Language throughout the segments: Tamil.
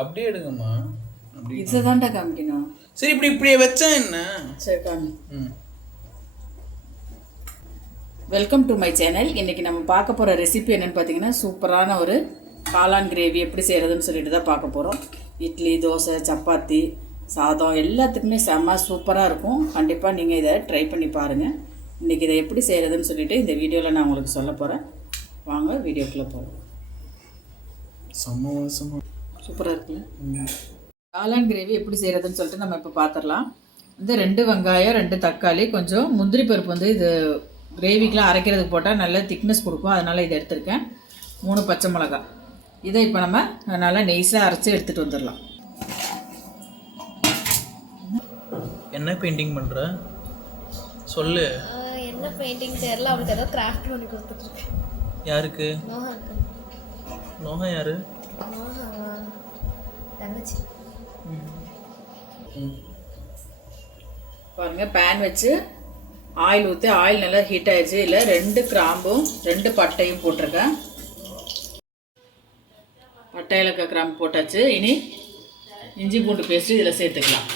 அப்படியே எடுங்கம்மா. இதை தான்டா காமிக்கணும். சரி இப்படி இப்படியே வச்சா என்ன? சரி காமி. வெல்கம் டு மை சேனல் இன்றைக்கி நம்ம பார்க்க போகிற ரெசிபி என்னென்னு பார்த்தீங்கன்னா சூப்பரான ஒரு காளான் கிரேவி எப்படி செய்கிறதுன்னு சொல்லிட்டு தான் பார்க்க போகிறோம் இட்லி தோசை சப்பாத்தி சாதம் எல்லாத்துக்குமே செம்ம சூப்பராக இருக்கும். கண்டிப்பாக நீங்கள் இதை ட்ரை பண்ணி பாருங்கள் இன்றைக்கி இதை எப்படி செய்கிறதுன்னு சொல்லிட்டு இந்த வீடியோவில் நான் உங்களுக்கு சொல்ல போகிறேன் வாங்க வீடியோக்குள்ளே போகிறோம் செம்ம வாசமா. சூப்பராக இருக்குல்ல. காளான் கிரேவி எப்படி செய்கிறதுன்னு சொல்லிட்டு நம்ம இப்போ பார்த்துடலாம் வந்து ரெண்டு வெங்காயம் ரெண்டு தக்காளி கொஞ்சம் முந்திரி பருப்பு வந்து இது கிரேவிக்கெலாம் அரைக்கிறதுக்கு போட்டால் நல்ல திக்னஸ் கொடுக்கும். அதனால் இதை எடுத்திருக்கேன். மூணு பச்சை மிளகாய் இதை இப்போ நம்ம நல்லா நெய்ஸாக அரைச்சி எடுத்துகிட்டு வந்துடலாம். என்ன பெயிண்டிங் பண்ற? சொல்லு. என்ன பெயிண்டிங் தெரியல. அவளுக்கு ஏதோ கிராஃப்ட் பண்ணி கொடுத்துட்ருக்கேன் யாருக்கு? நோஹாக்கு நோகம் யாரு? தங்கச்சி. பாருங்கள் பேன் வச்சு ஆயில் ஊற்றி ஆயில் நல்லா ஹீட் ஆயிடுச்சு. இல்லை ரெண்டு கிராம்பும் ரெண்டு பட்டையும் போட்டிருக்கேன். பட்டை கிராம்பு போட்டாச்சு. இனி இஞ்சி பூண்டு பேஸ்ட்டு இதில் சேர்த்துக்கலாம்.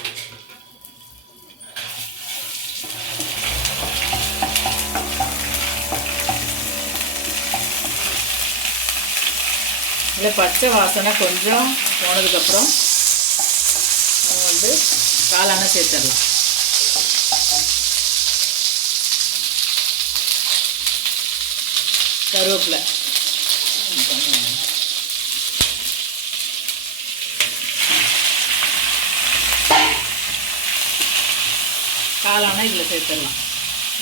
இல்லை பச்சை வாசனை கொஞ்சம் போனதுக்கப்புறம் நம்ம வந்து காளான சேர்த்துடலாம். கருவேப்பிலை. காளானா இதில் சேர்த்துடலாம்.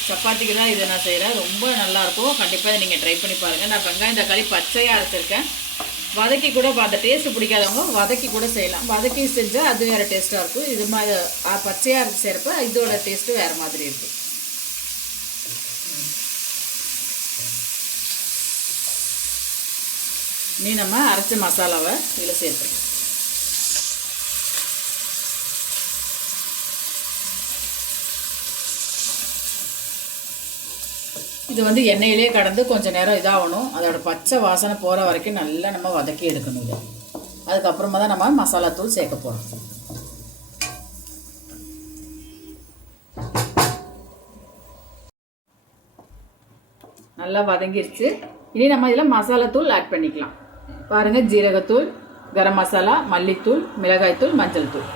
சப்பாத்திக்கு தான் இதை நான் செய்கிறேன். ரொம்ப நல்லாயிருக்கும் கண்டிப்பாக இதை நீங்கள் ட்ரை பண்ணி பாருங்கள். நான் வெங்காயம் தக்காளி பச்சையாக அரைச்சிருக்கேன். வதக்கி கூட அந்த டேஸ்ட்டு பிடிக்காதவங்க வதக்கி கூட செய்யலாம். வதக்கி செஞ்சால் அது வேறு டேஸ்ட்டாக இருக்கும். இது மாதிரி பச்சையாக அரைச்சி செய்கிறப்ப இதோட டேஸ்ட்டு வேறு மாதிரி இருக்கும். நீ நம்ம அரைச்ச மசாலாவை இதில் சேர்த்துக்கலாம். இது வந்து எண்ணெயிலே கடந்து கொஞ்சம் நேரம் இதாகணும். அதோட பச்சை வாசனை போகிற வரைக்கும் நல்லா நம்ம வதக்கி எடுக்கணும். இது அதுக்கப்புறமா தான் நம்ம மசாலா தூள் சேர்க்க போகிறோம் நல்லா வதங்கிருச்சு. இனி நம்ம இதில் மசாலா தூள் ஆட் பண்ணிக்கலாம். பாருங்கள் ஜீரகத்தூள் கரம் மசாலா மல்லித்தூள் மிளகாய்த்தூள் மஞ்சள் தூள்.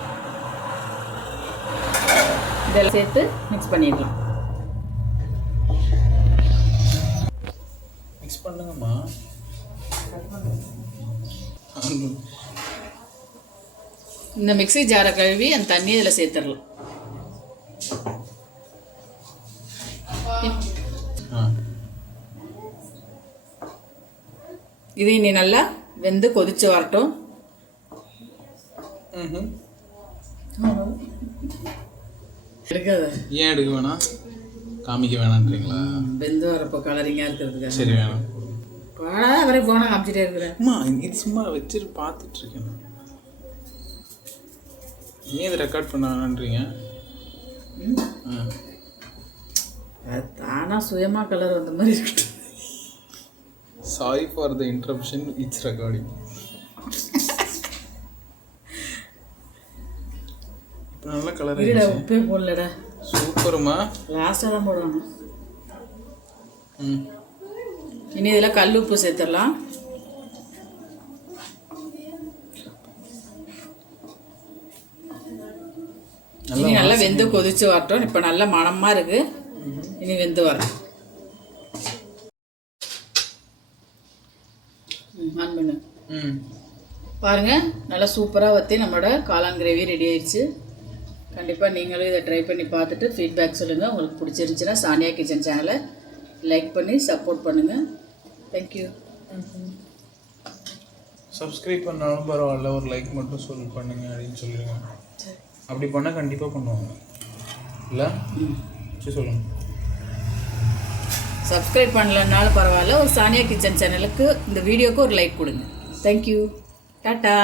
இதெல்லாம் சேர்த்து மிக்ஸ் பண்ணிடலாம். பண்ணுங்கம்மா. இந்த மிக்ஸி ஜாரை கழுவி அந்த தண்ணி இதில் சேர்த்துடலாம். இது இனி நல்லா வெந்து கொதிச்சு வரட்டும். எடுக்காத. ஏன் எடுக்க வேணாம்? காமிக்க வேணான்றீங்களா? வெந்து வரப்போ கலரிங்காக இருக்கிறதுக்காக. சரி வேணாம். பாடா அவரே போனா காமிச்சிட்டே இருக்கிறேன் அம்மா இது சும்மா வச்சுட்டு பார்த்துட்டு இருக்கேன். ஏன் இதை ரெக்கார்ட் பண்ண வேணான்றீங்க ஆ. அது தானாக சுயமாக கலர் வந்த மாதிரி இருக்கட்டும் sorry for the interruption it's recording இப்போ நல்ல கலர் இருடா உப்பே போடலடா. சூப்பருமா லாஸ்ட்டாக தான் போடணும் ம். இனி இதில் கல் உப்பு சேர்த்துடலாம். இனி நல்லா வெந்து கொதிச்சு வரட்டும். இப்போ நல்ல மணமாக இருக்கு. இனி வெந்து வரும் ம், ஆன் பண்ணு. ம். பாருங்க நல்லா சூப்பராக வற்றி நம்மளோட காளான் கிரேவி ரெடி ஆயிடுச்சு. கண்டிப்பாக நீங்களும் இதை ட்ரை பண்ணி பார்த்துட்டு ஃபீட்பேக் சொல்லுங்கள் உங்களுக்கு பிடிச்சிருந்துச்சுன்னா சானியா கிச்சன் சேனலை லைக் பண்ணி சப்போர்ட் பண்ணுங்கள் தேங்க்யூ சப்ஸ்கிரைப் பண்ணாலும் பரவாயில்ல. ஒரு லைக் மட்டும் சொல் பண்ணுங்க அப்படின்னு சொல்லிடுங்க அப்படி பண்ணால் கண்டிப்பாக பண்ணுவாங்க. இல்லை? சரி சொல்லுங்க. சப்ஸ்கிரைப் பண்ணலனாலும் பரவாயில்ல. ஒரு சானியா கிச்சன் சேனலுக்கு இந்த வீடியோக்கு ஒரு லைக் கொடுங்க. Thank you tata.